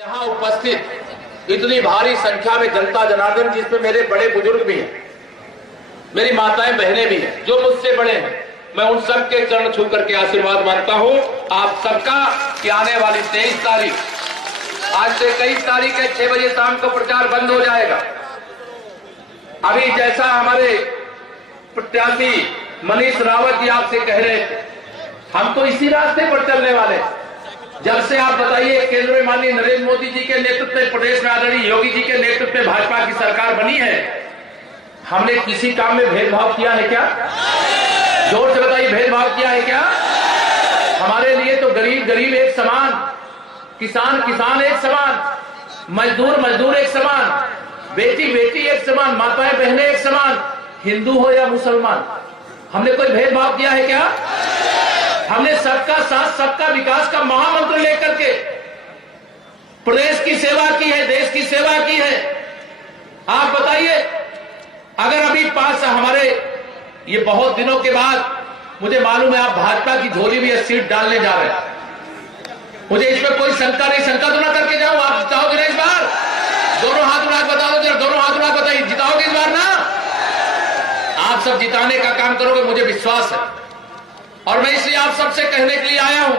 यहाँ उपस्थित इतनी भारी संख्या में जनता जनार्दन, जिसमें मेरे बड़े बुजुर्ग भी हैं, मेरी माताएं बहनें भी हैं, जो मुझसे बड़े हैं, मैं उन सबके चरण छू करके आशीर्वाद मांगता हूं आप सबका कि आने वाली 23 तारीख, आज से 23 तारीख है, 6 बजे शाम को प्रचार बंद हो जाएगा। अभी जैसा हमारे प्रत्याशी मनीष रावत जी आपसे कह रहे थे, हम तो इसी रास्ते पर चलने वाले हैं। जब से आप बताइए केंद्र में माननीय नरेंद्र मोदी जी के नेतृत्व में, प्रदेश में आदरणीय योगी जी के नेतृत्व में भाजपा की सरकार बनी है, हमने किसी काम में भेदभाव किया है क्या? जोर से बताइए, भेदभाव किया है क्या? हमारे लिए तो गरीब गरीब एक समान, किसान किसान एक समान, मजदूर मजदूर एक समान, बेटी बेटी एक समान, माताएं बहनें एक समान, हिंदू हो या मुसलमान, हमने कोई भेदभाव किया है क्या? हमने सबका साथ सबका विकास का महामंत्र लेकर के प्रदेश की सेवा की है, देश की सेवा की है। आप बताइए, अगर अभी पास हमारे ये बहुत दिनों के बाद मुझे मालूम है आप भाजपा की झोली में यह सीट डालने जा रहे हैं, मुझे इसमें कोई शंका नहीं, शंका तो ना करके जाओ, आप जिताओगे ना इस बार? दोनों हाथ उड़ा बता दो जरा, दोनों हाथ उड़ा बताइए, जिताओगे इस बार ना? आप सब जिताने का काम करोगे, मुझे विश्वास है। और मैं इसलिए आप सबसे कहने के लिए आया हूं,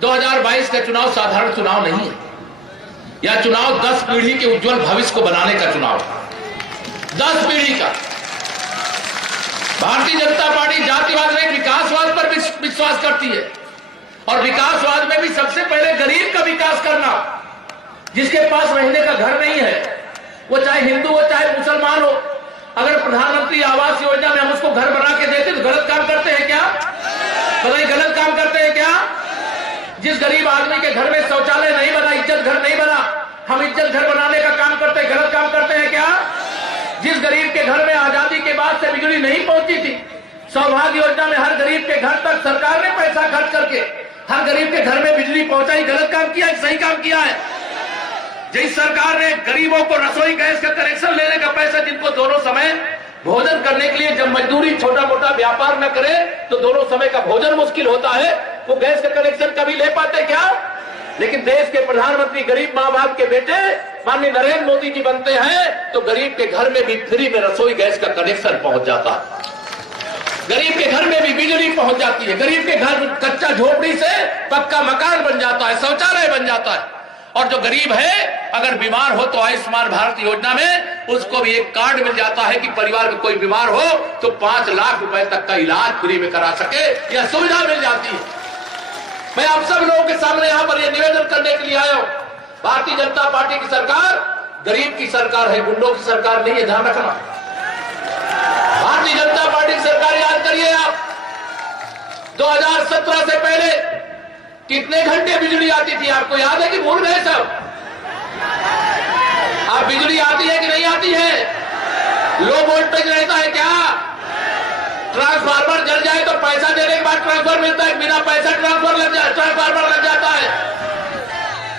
2022 का चुनाव साधारण चुनाव नहीं है। यह चुनाव 10 पीढ़ी के उज्जवल भविष्य को बनाने का चुनाव है। 10 पीढ़ी का। भारतीय जनता पार्टी जातिवाद में विकासवाद पर विश्वास करती है, और विकासवाद में भी सबसे पहले गरीब का विकास करना। जिसके पास रहने का घर नहीं है, वो चाहे हिंदू हो चाहे मुसलमान हो, अगर प्रधानमंत्री आवास योजना में हम उसको घर बना के देते तो गलत काम करते हैं क्या? बताइए, गलत काम करते हैं क्या? जिस गरीब आदमी के घर में शौचालय नहीं बना, इज्जत घर नहीं बना, हम इज्जत घर बनाने का काम करते हैं, गलत काम करते हैं क्या? जिस गरीब के घर में आजादी के बाद से बिजली नहीं पहुंची थी, सौभाग्य योजना में हर गरीब के घर तक सरकार ने पैसा खर्च करके हर गरीब के घर में बिजली पहुंचाई, गलत काम किया है, सही काम किया है? जिस सरकार ने गरीबों को रसोई गैस का कनेक्शन लेने का पैसा, जिनको दोनों समय भोजन करने के लिए जब मजदूरी छोटा मोटा व्यापार न करे तो दोनों समय का भोजन मुश्किल होता है, वो गैस का कनेक्शन कभी ले पाते क्या? लेकिन देश के प्रधानमंत्री गरीब माँ बाप के बेटे माननीय नरेंद्र मोदी जी बनते हैं तो गरीब के घर में भी फ्री में रसोई गैस का कनेक्शन पहुंच जाता है, गरीब के घर में भी बिजली पहुंच जाती है, गरीब के घर कच्चा झोपड़ी से पक्का मकान बन जाता है, शौचालय बन जाता है। और जो गरीब है अगर बीमार हो तो आयुष्मान भारत योजना में उसको भी एक कार्ड मिल जाता है कि परिवार में कोई बीमार हो तो 5 लाख रुपए तक का इलाज फ्री में करा सके, यह सुविधा मिल जाती है। मैं आप सब लोगों के सामने यहां पर यह निवेदन करने के लिए आया हूं, भारतीय जनता पार्टी की सरकार गरीब की सरकार है, गुंडों की सरकार नहीं है, ध्यान रखना। भारतीय जनता पार्टी की सरकार, याद करिए आप, 2017 से पहले कितने घंटे बिजली आती थी? आपको याद है कि भूल गए सब? आप बिजली आती है कि नहीं आती है? लो वोल्टेज रहता है क्या? ट्रांसफार्मर जल जाए तो पैसा देने के बाद ट्रांसफर मिलता है, बिना पैसा ट्रांसफार्मर लग जाता है।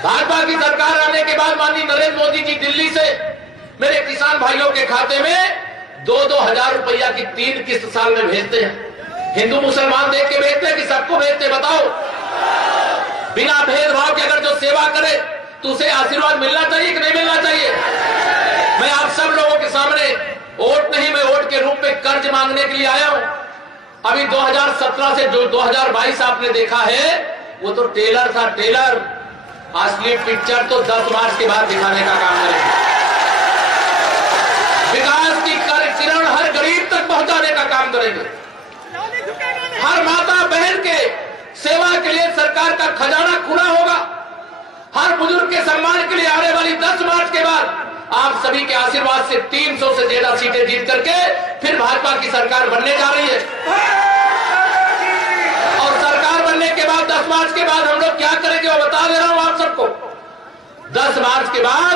भाजपा की सरकार आने के बाद माननीय नरेंद्र मोदी जी दिल्ली से मेरे किसान भाइयों के खाते में 2-2 हजार रुपया की 3 किस्त साल में भेजते हैं। हिंदू मुसलमान देख के भेजते हैं कि सबको भेजते? बताओ, बिना भेदभाव के अगर जो सेवा करे तो उसे आशीर्वाद मिलना चाहिए कि नहीं मिलना चाहिए? मैं आप सब लोगों के सामने वोट नहीं, मैं वोट के रूप में कर्ज मांगने के लिए आया हूं। अभी 2017 से जो 2022 आपने देखा है वो तो टेलर था, टेलर। असली पिक्चर तो 10 मार्च के बाद दिखाने का काम करेंगे। विकास की किरण हर गरीब तक पहुंचाने का काम करेंगे। हर माता बहन के सेवा के लिए सरकार का खजाना खुला होगा। हर बुजुर्ग के सम्मान के लिए आने वाली 10 मार्च के बाद आप सभी के आशीर्वाद से 300 से ज्यादा सीटें जीत करके फिर भाजपा की सरकार बनने जा रही है। और सरकार बनने के बाद 10 मार्च के बाद हम लोग क्या करेंगे वो बता दे रहा हूं आप सबको। 10 मार्च के बाद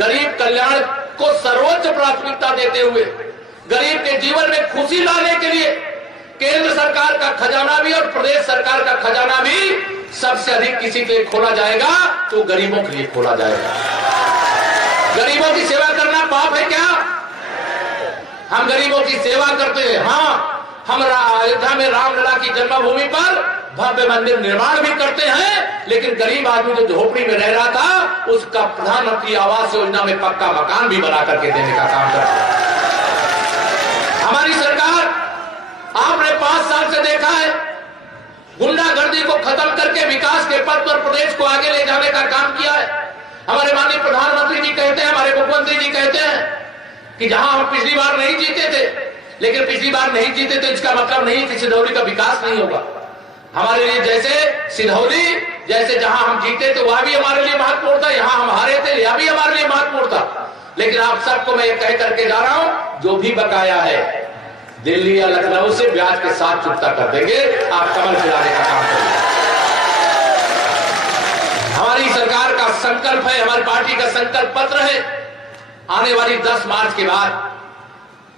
गरीब कल्याण को सर्वोच्च प्राथमिकता देते हुए गरीब के जीवन में खुशी लाने के लिए केंद्र सरकार का खजाना भी और प्रदेश सरकार का खजाना भी सबसे अधिक किसी के लिए खोला जाएगा तो गरीबों के लिए खोला जाएगा। गरीबों की सेवा करना पाप है क्या? हम गरीबों की सेवा करते हैं। हाँ, हम अयोध्या में रामलला की जन्मभूमि पर भव्य मंदिर निर्माण भी करते हैं, लेकिन गरीब आदमी जो झोपड़ी में रह रहा था उसका प्रधानमंत्री आवास योजना में पक्का मकान भी बना करके देने का काम करते हैं। हमारी सरकार, आपने 5 साल से देखा है, गुंडागर्दी को खत्म करके विकास के पथ पर प्रदेश को आगे ले जाने का काम किया है। हमारे माननीय प्रधानमंत्री जी कहते हैं, हमारे मुख्यमंत्री जी कहते हैं कि जहां हम पिछली बार नहीं जीते थे, लेकिन पिछली बार नहीं जीते तो इसका मतलब नहीं कि सिधौली का विकास नहीं होगा। हमारे लिए जैसे सिधौली, जैसे जहां हम जीते थे वहां भी हमारे लिए महत्वपूर्ण था, यहां हम हारे थे यह भी हमारे लिए महत्वपूर्ण था। लेकिन आप सबको मैं ये कह करके जा रहा हूं, जो भी बकाया है दिल्ली या लखनऊ से ब्याज के साथ चुकता कर देंगे। आप कमल खिलाने का काम करेंगे। हमारी सरकार का संकल्प है, हमारी पार्टी का संकल्प पत्र है, आने वाली 10 मार्च के बाद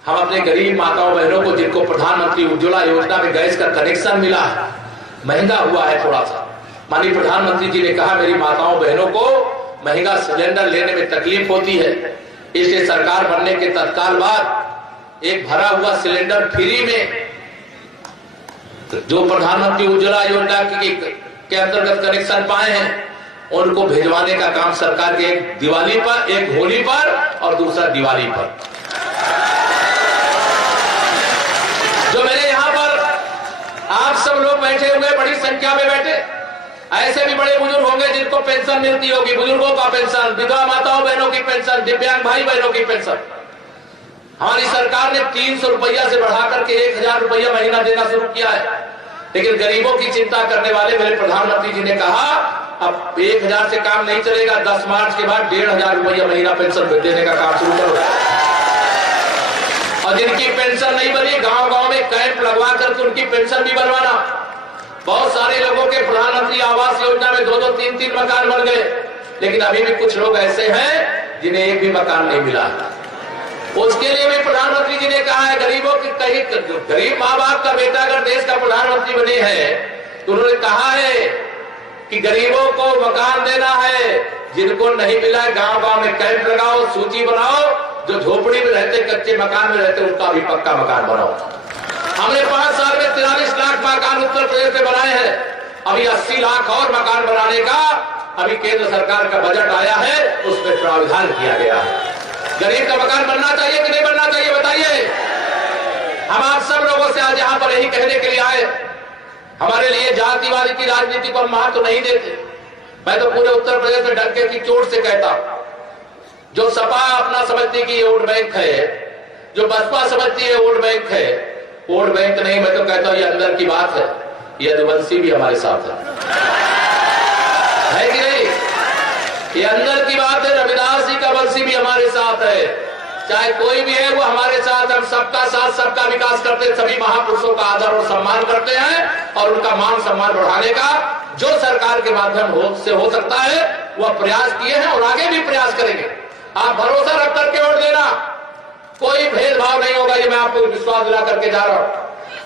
हम अपने गरीब माताओं बहनों को, जिनको प्रधानमंत्री उज्ज्वला योजना में गैस का कनेक्शन मिला है, महंगा हुआ है थोड़ा सा, माननीय प्रधानमंत्री जी ने कहा मेरी माताओं बहनों को महंगा सिलेंडर लेने में तकलीफ होती है, इसलिए सरकार बनने के तत्काल बाद एक भरा हुआ सिलेंडर फ्री में जो प्रधानमंत्री उज्ज्वला योजना के अंतर्गत कनेक्शन पाए हैं उनको भेजवाने का काम सरकार के एक दिवाली पर, एक होली पर और दूसरा दिवाली पर। जो मेरे यहां पर आप सब लोग बैठे होंगे, बड़ी संख्या में बैठे, ऐसे भी बड़े बुजुर्ग होंगे जिनको पेंशन मिलती होगी, बुजुर्गों का पेंशन, विधवा माताओं बहनों की पेंशन, दिव्यांग भाई बहनों की पेंशन। हमारी सरकार ने 300 रुपया से बढ़ाकर के 1000 रुपया महीना देना शुरू किया है, लेकिन गरीबों की चिंता करने वाले मेरे प्रधानमंत्री जी ने कहा अब 1000 से काम नहीं चलेगा, 10 मार्च के बाद 1500 रुपया महीना पेंशन देने का काम शुरू करो। और जिनकी पेंशन नहीं बनी, गांव-गांव में कैंप लगवा करके उनकी पेंशन भी बनवाना। बहुत सारे लोगों के प्रधानमंत्री आवास योजना में 2-2, 3-3 मकान बन गए, लेकिन अभी भी कुछ लोग ऐसे हैं जिन्हें एक भी मकान नहीं मिला। उसके लिए भी प्रधानमंत्री जी ने कहा है गरीबों की, कहीं गरीब माँ बाप का बेटा अगर देश का प्रधानमंत्री बने हैं तो उन्होंने कहा है कि गरीबों को मकान देना है, जिनको नहीं मिला है गांव-गांव में कैंप लगाओ, सूची बनाओ, जो झोपड़ी में रहते, कच्चे मकान में रहते, उनका भी पक्का मकान बनाओ। हमने 5 साल में 43 लाख मकान उत्तर प्रदेश में बनाए हैं, अभी 80 लाख और मकान बनाने का अभी केंद्र सरकार का बजट आया है, उसमें प्रावधान किया गया है। गरीब का मकान बनना चाहिए कि नहीं बनना चाहिए बताइए। हम आप सब लोगों से आज यहाँ पर यही कहने के लिए आए, हमारे लिए जातिवादी की राजनीति को हम महत्व नहीं देते। मैं तो पूरे उत्तर प्रदेश में डंके की चोट से कहता हूं, जो सपा अपना समझती कि ये वोट बैंक है, जो बसपा समझती है वोट बैंक है, वोट बैंक नहीं, मैं तो कहता हूं ये अंदर की बात है। ये रघुवंशी भी हमारे साथ है कि नहीं? ये अंदर की बात है। रविदास जी का वंशी भी हमारे साथ है, चाहे कोई भी है वो हमारे साथ। हम सबका साथ, सबका विकास करते हैं, सभी महापुरुषों का आदर और सम्मान करते हैं और उनका मान सम्मान बढ़ाने का जो सरकार के माध्यम से हो सकता है वह प्रयास किए हैं और आगे भी प्रयास करेंगे। आप भरोसा रख करके वोट देना, कोई भेदभाव नहीं होगा, ये मैं आपको विश्वास दिला करके जा रहा हूं।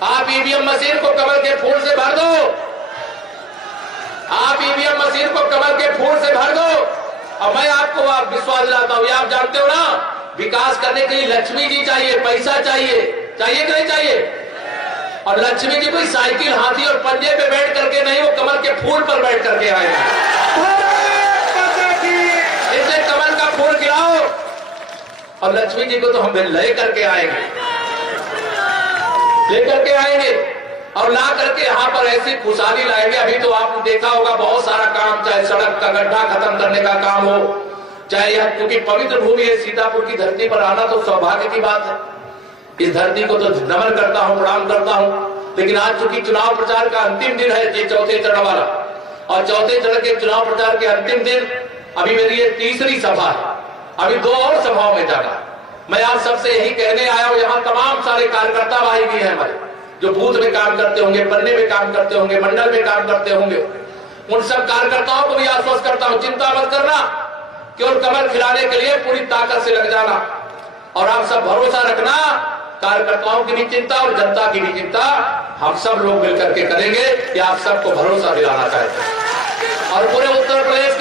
आप ईवीएम मशीन को कमल के फूल से भर दो, आप ईवीएम मशीन को कमल के फूल से भर दो और मैं आपको आप विश्वास दिलाता हूं, आप जानते हो ना, विकास करने के लिए लक्ष्मी जी चाहिए, पैसा चाहिए, चाहिए कि नहीं चाहिए? और लक्ष्मी जी कोई साइकिल, हाथी और पंजे पे बैठ करके नहीं, वो कमल के फूल पर बैठ करके आएगा। इसलिए कमल का फूल गिराओ और लक्ष्मी जी को तो हम ले करके आएंगे, लेकर के आएंगे और ला करके यहाँ पर ऐसी खुशहाली लाएंगे। अभी तो आपने देखा होगा बहुत सारा काम, चाहे सड़क का गड्ढा खत्म करने का काम हो, चाहे यह, क्योंकि पवित्र भूमि है सीतापुर की धरती पर आना तो सौभाग्य की बात है। इस धरती को तो नमन करता हूं, प्रणाम करता हूं। लेकिन आज चूंकि चुनाव प्रचार का अंतिम दिन है, ये 4थे चरण वाला, और 4थे चरण के चुनाव प्रचार के अंतिम दिन अभी मेरी ये 3री सभा है, अभी 2 और सभाओं में जाना। मैं आज सबसे यही कहने आया हूं, यहाँ तमाम सारे कार्यकर्ता भाई भी हैं हमारे, जो बूथ में काम करते होंगे, पन्ने में काम करते होंगे, मंडल में काम करते होंगे, उन सब कार्यकर्ताओं को भी आश्वस्त करता हूं, चिंता मत करना, केवल कमल खिलाने के लिए पूरी ताकत से लग जाना। और आप सब भरोसा रखना, कार्यकर्ताओं की भी चिंता और जनता की भी चिंता हम सब लोग मिलकर के करेंगे, कि आप सबको भरोसा दिलाना चाहते हैं। और पूरे उत्तर प्रदेश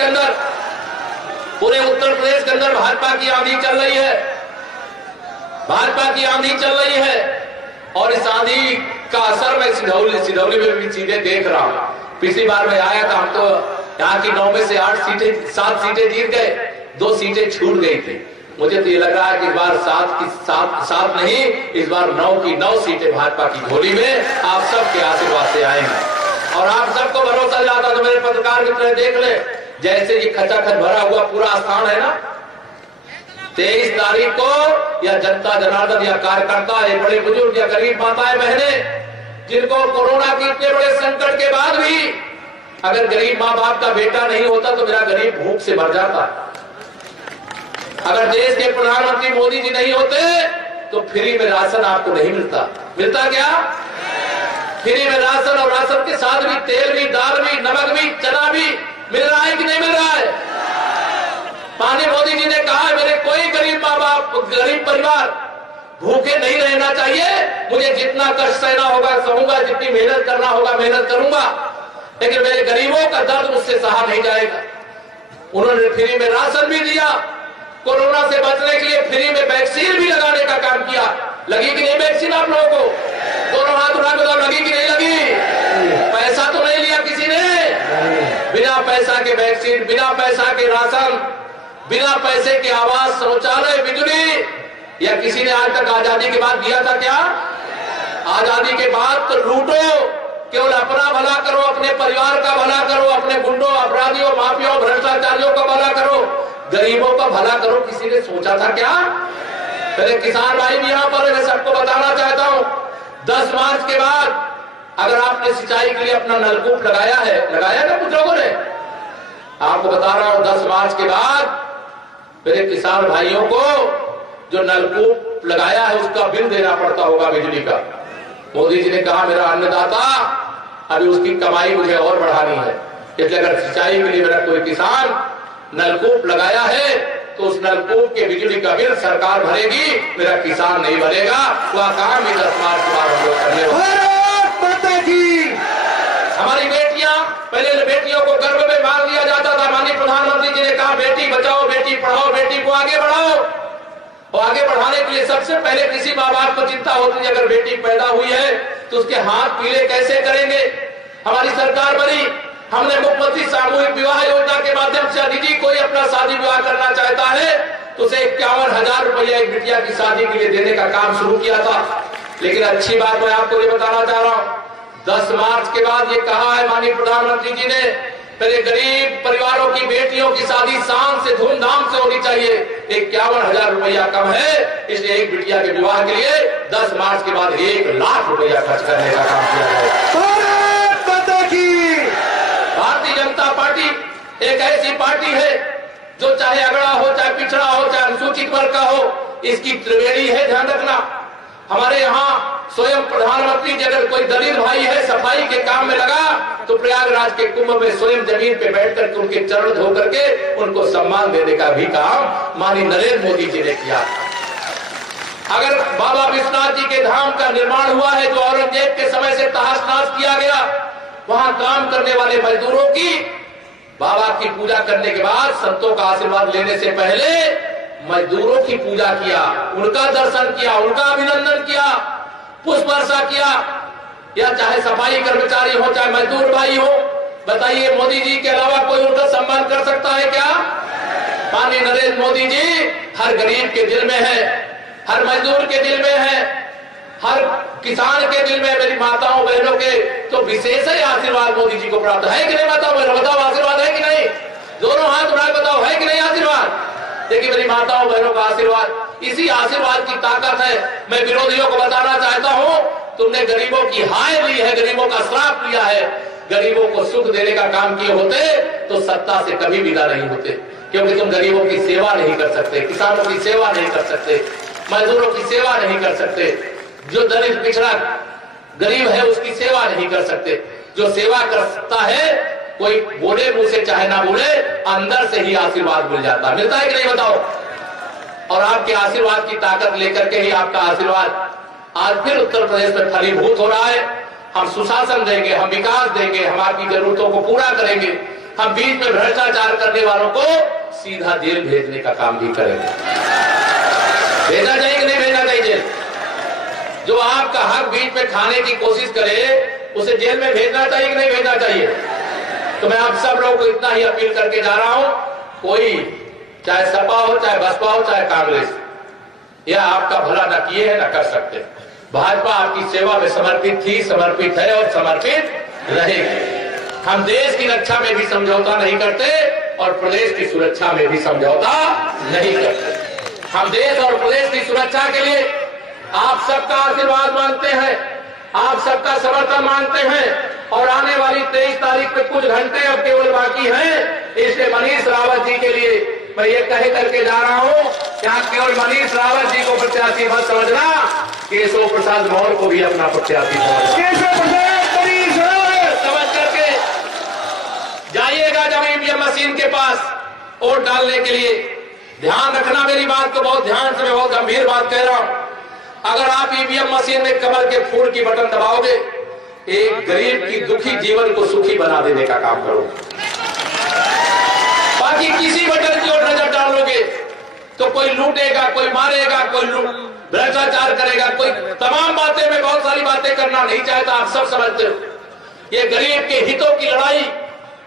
के अंदर भाजपा की आंधी चल रही है, भाजपा की आंधी चल रही है। और इस आंधी का असर मैं सिधौली में भी चीजें देख रहा हूं। पिछली बार मैं आया था, हम तो यहाँ की 9 में से 7 सीटें जीत गए, 2 सीटें छूट गई थी। मुझे तो ये लग रहा है कि इस बार 7 नहीं, इस बार 9 की 9 सीटें भाजपा की झोली में आप सबके आशीर्वाद से आएंगे। और आप सबको भरोसा दिलाता तो मेरे पत्रकार मित्र देख ले, जैसे ये खचाखच भरा हुआ पूरा स्थान है ना, 23 तारीख को या जनता जनार्दन या कार्यकर्ता या बड़े बुजुर्ग या गरीब माताएं बहनें, जिनको कोरोना के इतने बड़े संकट के बाद भी अगर गरीब माँ बाप का बेटा नहीं होता तो मेरा गरीब भूख से मर जाता। अगर देश के प्रधानमंत्री मोदी जी नहीं होते तो फ्री में राशन आपको नहीं मिलता। मिलता क्या? फ्री में राशन, और राशन के साथ भी तेल भी, दाल भी, नमक भी, चना भी मिल रहा है कि नहीं मिल रहा है? माननीय मोदी जी ने कहा है मेरे कोई गरीब माँ बाप, गरीब परिवार भूखे नहीं रहना चाहिए, मुझे जितना कष्ट सहना होगा सहूंगा, जितनी मेहनत करना होगा मेहनत करूंगा, लेकिन मेरे गरीबों का दर्द मुझसे सहा नहीं जाएगा। उन्होंने फ्री में राशन भी दिया, कोरोना से बचने के लिए फ्री में वैक्सीन भी लगाने का काम किया। लगी कि नहीं वैक्सीन आप लोगों को? दोनों हाथ उठा के लगी कि नहीं लगी? पैसा तो नहीं लिया किसी ने? बिना पैसा के वैक्सीन, बिना पैसा के राशन, बिना पैसे के आवास, शौचालय, बिजली, या किसी ने आज तक आजादी के बाद दिया था क्या? आजादी के बाद तो लूटो, केवल अपना भला करो, अपने परिवार का भला करो, अपने गुंडों, अपराधियों, माफियाओं, भ्रष्टाचारियों का भला करो, गरीबों का भला करो, किसी ने सोचा था क्या? मेरे किसान भाई भी यहाँ पर, मैं सबको बताना चाहता हूँ, 10 मार्च के बाद अगर आपने सिंचाई के लिए अपना नलकूप लगाया है, लगाया ना कुछ लोगों ने? आपको बता रहा हूँ 10 मार्च के बाद मेरे किसान भाइयों को जो नलकूप लगाया है उसका बिल देना पड़ता होगा बिजली का। मोदी जी ने कहा मेरा अन्नदाता, अभी उसकी कमाई मुझे और बढ़ानी है, इसलिए अगर सिंचाई के लिए मेरा कोई किसान नलकूप लगाया है तो उस नलकूप के बिजली का बिल सरकार भरेगी, मेरा किसान नहीं भरेगा। वह काम 10 मार्च के बाद हम लोग करने वाले। हमारी बेटियां, पहले बेटियों को गर्भ में मार दिया जाता था, माननीय प्रधानमंत्री जी ने कहा बेटी बचाओ, बेटी पढ़ाओ, बेटी को आगे बढ़ाओ। और आगे बढ़ाने के लिए सबसे पहले किसी माँ बाप को चिंता होती है अगर बेटी पैदा हुई है तो उसके हाथ पीले कैसे करेंगे। हमारी सरकार बनी, हमने मुख्यमंत्री सामूहिक विवाह योजना के माध्यम से यदि कोई अपना शादी विवाह करना चाहता है तो उसे 51,000 रुपया एक बिटिया की शादी के लिए देने का काम शुरू किया था। लेकिन अच्छी बात मैं आपको ये बताना चाह रहा हूँ, 10 मार्च के बाद ये कहा है माननीय प्रधानमंत्री जी ने, पहले गरीब परिवारों की बेटियों की शादी शान से, धूमधाम से होनी चाहिए। 51,000 रुपया कम है, इसलिए एक बिटिया के विवाह के लिए 10 मार्च के बाद 1 लाख रुपया खर्च करने का काम किया है। भारतीय जनता पार्टी एक ऐसी पार्टी है जो चाहे अगड़ा हो, चाहे पिछड़ा हो, चाहे अनुसूचित वर्ग का हो, इसकी त्रिवेणी है, ध्यान रखना। हमारे यहाँ स्वयं प्रधानमंत्री जी अगर कोई दलित भाई है सफाई के काम में लगा तो प्रयागराज के कुंभ में स्वयं जमीन पे बैठकर के उनके चरण धो करके उनको सम्मान देने का भी काम माननीय नरेंद्र मोदी जी ने किया। अगर बाबा विश्वनाथ जी के धाम का निर्माण हुआ है जो औरंगजेब के समय से तहस नहस किया गया, वहां काम करने वाले मजदूरों की बाबा की पूजा करने के बाद, संतों का आशीर्वाद लेने से पहले मजदूरों की पूजा किया, उनका दर्शन किया, उनका अभिनंदन किया, पुष्प वर्षा किया। या चाहे सफाई कर्मचारी हो, चाहे मजदूर भाई हो, बताइए मोदी जी के अलावा कोई उनका सम्मान कर सकता है क्या? माननीय नरेंद्र मोदी जी हर गरीब के दिल में है, हर मजदूर के दिल में है, हर किसान के दिल में, मेरी माताओं बहनों के तो विशेष ही आशीर्वाद मोदी जी को प्राप्त है कि नहीं? बताओ आशीर्वाद है कि नहीं? दोनों हाथ उठा बताओ है कि नहीं आशीर्वाद? देखिए मेरी माताओं बहनों का आशीर्वाद, इसी आशीर्वाद की ताकत है। मैं विरोधियों को बताना चाहता हूं, तुमने गरीबों की हाय ली है, गरीबों का श्राप लिया है। गरीबों को सुख देने का काम किए होते तो सत्ता से कभी विदा नहीं होते, क्योंकि तुम गरीबों की सेवा नहीं कर सकते, किसानों की सेवा नहीं कर सकते, मजदूरों की सेवा नहीं कर सकते, जो दलित पिछड़ा गरीब है उसकी सेवा नहीं कर सकते। जो सेवा कर सकता है, कोई बोले मुंह से चाहे ना बोले, अंदर से ही आशीर्वाद मिल जाता है। मिलता है कि नहीं बताओ? और आपके आशीर्वाद की ताकत लेकर के ही आपका आशीर्वाद आज फिर उत्तर प्रदेश में फलीभूत हो रहा है। हम सुशासन देंगे, हम विकास देंगे, हम आपकी जरूरतों को पूरा करेंगे, हम बीच में भ्रष्टाचार करने वालों को सीधा जेल भेजने का काम भी करेंगे। भेजना चाहिए कि नहीं भेजना चाहिए जेल? जो आपका हक बीच में खाने की कोशिश करे उसे जेल में भेजना चाहिए कि नहीं भेजना चाहिए? तो मैं आप सब लोगों को इतना ही अपील करके जा रहा हूं, कोई चाहे सपा हो, चाहे बसपा हो, चाहे कांग्रेस, यह आपका भला न किए है न कर सकते। भाजपा आपकी सेवा में समर्पित थी, समर्पित है और समर्पित रहेगी। हम देश की रक्षा में भी समझौता नहीं करते और प्रदेश की सुरक्षा में भी समझौता नहीं करते। हम देश और प्रदेश की सुरक्षा के लिए आप सबका आशीर्वाद मांगते हैं, आप सबका समर्थन मांगते हैं और आने वाली 23 तारीख पे कुछ घंटे अब केवल बाकी हैं। इसलिए मनीष रावत जी के लिए मैं ये कह करके जा रहा हूं कि आप केवल मनीष रावत जी को प्रत्याशी मत समझना, केशव प्रसाद मौर्य को भी अपना प्रत्याशी समझ करके जाइएगा जब ईवीएम मशीन के पास वोट डालने के लिए। ध्यान रखना मेरी बात को बहुत ध्यान से, मैं बहुत गंभीर बात कह रहा हूं। अगर आप ईवीएम मशीन में कमल के फूल की बटन दबाओगे, एक गरीब की दुखी जीवन को सुखी बना देने का काम करोगे। बाकी किसी बटन की ओर नजर डालोगे तो कोई लूटेगा, कोई मारेगा, कोई भ्रष्टाचार करेगा, कोई तमाम बातें, मैं बहुत सारी बातें करना नहीं चाहता, आप सब समझते हो। ये गरीब के हितों की लड़ाई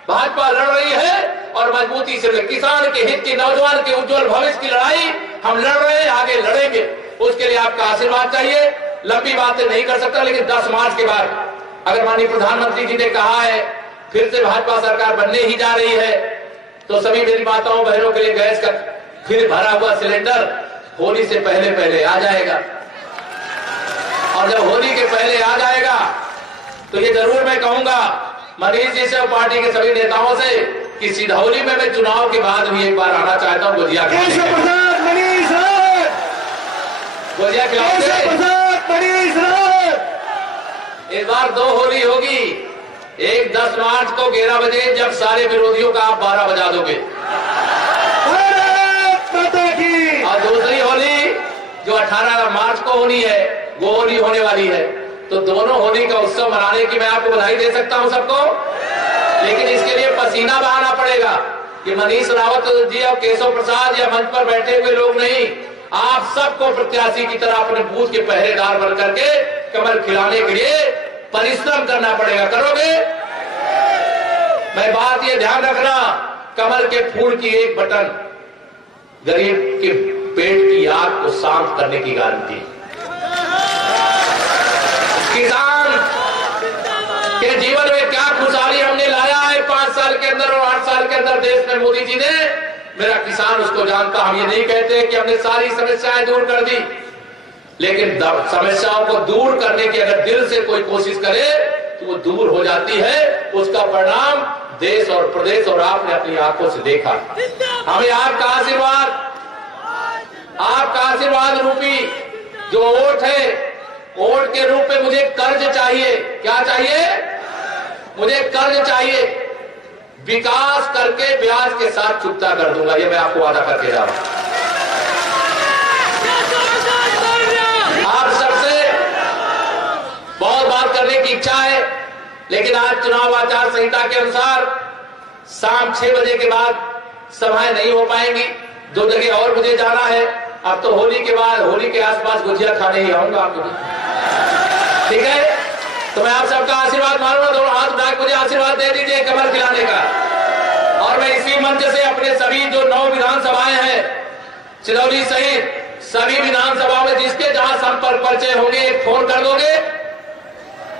भाजपा लड़ रही है और मजबूती से किसान के हित की, नौजवान के उज्जवल भविष्य की लड़ाई हम लड़ रहे हैं, आगे लड़ेंगे। उसके लिए आपका आशीर्वाद चाहिए। लंबी बातें नहीं कर सकता, लेकिन 10 मार्च के बाद अगर माननीय प्रधानमंत्री जी ने कहा है फिर से भाजपा सरकार बनने ही जा रही है, तो सभी मेरी माताओं बहनों के लिए गैस का फिर भरा हुआ सिलेंडर होली से पहले पहले आ जाएगा। और जब होली के पहले आ जाएगा तो ये जरूर मैं कहूंगा मनीष जी से और पार्टी के सभी नेताओं से कि सिधौली में मैं चुनाव के बाद भी एक बार आना चाहता हूं गुजिया इस बार 2 होली होगी। एक 10 मार्च को 11 बजे, जब सारे विरोधियों का आप 12 बजा दोगे, और दूसरी होली जो 18 मार्च को होनी है वो होली होने वाली है। तो दोनों होली का उत्सव मनाने की मैं आपको बधाई दे सकता हूं सबको, लेकिन इसके लिए पसीना बहाना पड़ेगा कि मनीष रावत जी और केशव प्रसाद या मंच पर बैठे हुए लोग नहीं, आप सबको प्रत्याशी की तरह अपने बूथ के पहरेदार बन करके कमल खिलाने के लिए परिश्रम करना पड़ेगा। करोगे? मैं बात ये ध्यान रखना, कमल के फूल की एक बटन गरीब के पेट की आग को शांत करने की गारंटी। किसान के जीवन में क्या खुशहाली हमने लाया है 5 साल के अंदर और 8 साल के अंदर देश में मोदी जी ने, मेरा किसान उसको जानता। हम ये नहीं कहते कि हमने सारी समस्याएं दूर कर दी, लेकिन समस्याओं को दूर करने की अगर दिल से कोई कोशिश करे तो वो दूर हो जाती है। उसका परिणाम देश और प्रदेश और आपने अपनी आंखों से देखा। हमें आपका आशीर्वाद रूपी जो वोट है, वोट के रूप में मुझे कर्ज चाहिए। क्या चाहिए? मुझे कर्ज चाहिए, विकास करके ब्याज के साथ चुकता कर दूंगा, ये मैं आपको वादा करके जा रहा हूं। आप सबसे बहुत बात करने की इच्छा है, लेकिन आज चुनाव आचार संहिता के अनुसार शाम 6 बजे के बाद सभाएं नहीं हो पाएंगी। 2 जगह और मुझे जाना है। अब तो होली के बाद, होली के आसपास गुजिया खाने ही आऊंगा आपको, ठीक है? तो मैं आप सबका आशीर्वाद मांगूंगा, दोनों हाथ उठा के मुझे आशीर्वाद दे दीजिए कमल खिलाने का। और मैं इसी मंच से अपने सभी जो 9 विधानसभाएं हैं, सिधौली सहित सभी विधानसभाओं में जिसके जहां संपर्क परिचय होंगे, एक फोन कर दोगे।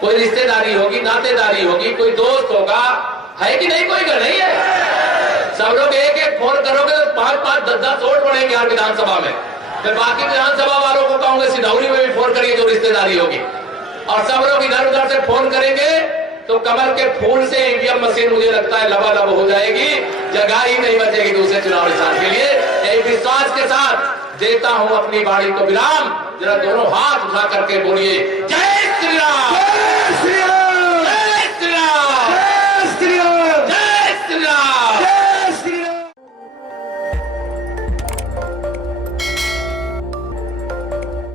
कोई रिश्तेदारी होगी, नातेदारी होगी, कोई दोस्त होगा, है कि नहीं? कोई घर नहीं है। सब लोग एक एक फोन करोगे तो 5-5, 10-10 वोट पड़ेंगे हर विधानसभा में। फिर बाकी विधानसभा वालों को कहूंगे सिधौली में भी फोन करिए जो रिश्तेदारी होगी, और सब लोग इधर उधर से फोन करेंगे तो कमल के फूल से ईवीएम मशीन मुझे लगता है लबालब हो जाएगी, जगह ही नहीं बचेगी दूसरे चुनाव निशान के लिए। एक विश्वास के साथ देता हूं अपनी बाड़ी को विराम। जरा दोनों हाथ उठा करके बोलिए जय